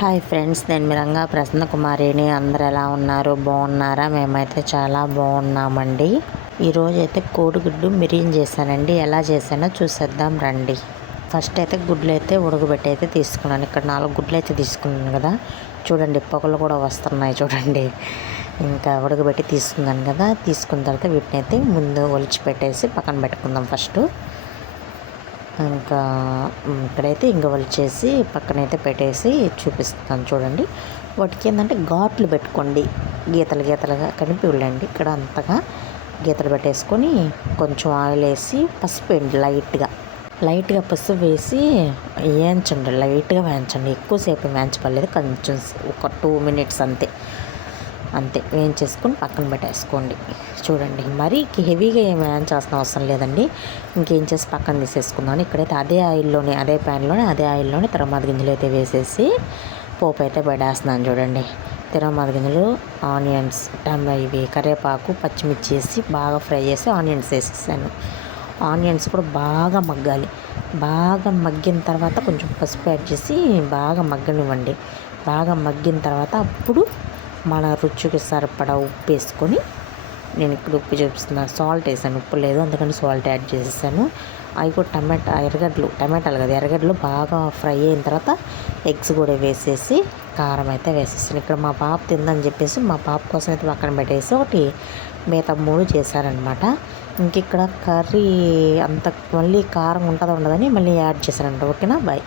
Hi friends, నేను మీ రంగా ప్రసన్న కుమారిని. అందరు ఎలా ఉన్నారు? బాగున్నారా? మేమైతే చాలా బాగున్నామండి. ఈరోజు అయితే కోడిగుడ్డు మిరియం చేశానండి. ఎలా చేశానో చూసేద్దాం రండి. ఫస్ట్ అయితే గుడ్లు అయితే ఉడకబెట్టి అయితే తీసుకున్నాను. ఇక్కడ 4 గుడ్లు అయితే తీసుకున్నాను కదా, చూడండి పొగలు కూడా వస్తున్నాయి చూడండి. ఇంకా ఉడకబెట్టి తీసుకున్నాను కదా, తీసుకున్న తర్వాత వీటిని అయితే ముందు ఒలిచి పెట్టేసి పక్కన పెట్టుకుందాం ఫస్ట్. ఇంకా ఇక్కడైతే ఇంగవలు చేసి పక్కనైతే పెట్టేసి చూపిస్తాను చూడండి. వాటికి ఏంటంటే ఘాట్లు పెట్టుకోండి, గీతలు గీతలుగా కలిపి వెళ్ళండి. ఇక్కడ అంతగా గీతలు పెట్టేసుకొని కొంచెం ఆయిల్ వేసి పసుపు వేయండి, లైట్గా పసుపు వేసి వేయించండి. లైట్గా వేయించండి, ఎక్కువసేపు వేయించబడలేదు, కొంచెం ఒక 2 మినిట్స్ అంతే వేయించేసుకొని పక్కన పెట్టేసుకోండి. చూడండి, మరీ హెవీగా ఏమి వేయించాల్సిన అవసరం లేదండి. ఇంకేం చేసి పక్కన తీసేసుకుందాం. ఇక్కడైతే అదే ప్యాన్లోనే అదే ఆయిల్లోనే తిరగమాత గింజలు అయితే వేసేసి పోపు అయితే పెట్టేస్తున్నాను చూడండి. తిరగమాత గింజలు, ఆనియన్స్, ఇవి కరివేపాకు, పచ్చిమిర్చి వేసి బాగా ఫ్రై చేసి ఆనియన్స్ వేసేసాను. ఆనియన్స్ కూడా బాగా మగ్గాలి. బాగా మగ్గిన తర్వాత కొంచెం పసుపు యాడ్ చేసి బాగా మగ్గనివ్వండి. బాగా మగ్గిన తర్వాత అప్పుడు మన రుచికి సరిపడా ఉప్పు వేసుకొని, నేను ఇక్కడ ఉప్పు చూపిస్తున్నాను, సాల్ట్ వేసాను, ఉప్పు లేదు అందుకని సాల్ట్ యాడ్ చేసేసాను. అవి కూడా ఎర్రగడ్డలు బాగా ఫ్రై అయిన తర్వాత ఎగ్స్ కూడా వేసేసి కారం అయితే వేసేసాను. ఇక్కడ మా పాప తిందని చెప్పేసి మా పాప కోసం అయితే పక్కన పెట్టేసి ఒకటి మిగతా 3 చేశారనమాట. ఇంక ఇక్కడ కర్రీ అంత మళ్ళీ కారం ఉంటుందో ఉండదని మళ్ళీ యాడ్ చేశానంట. ఓకేనా, బాయ్.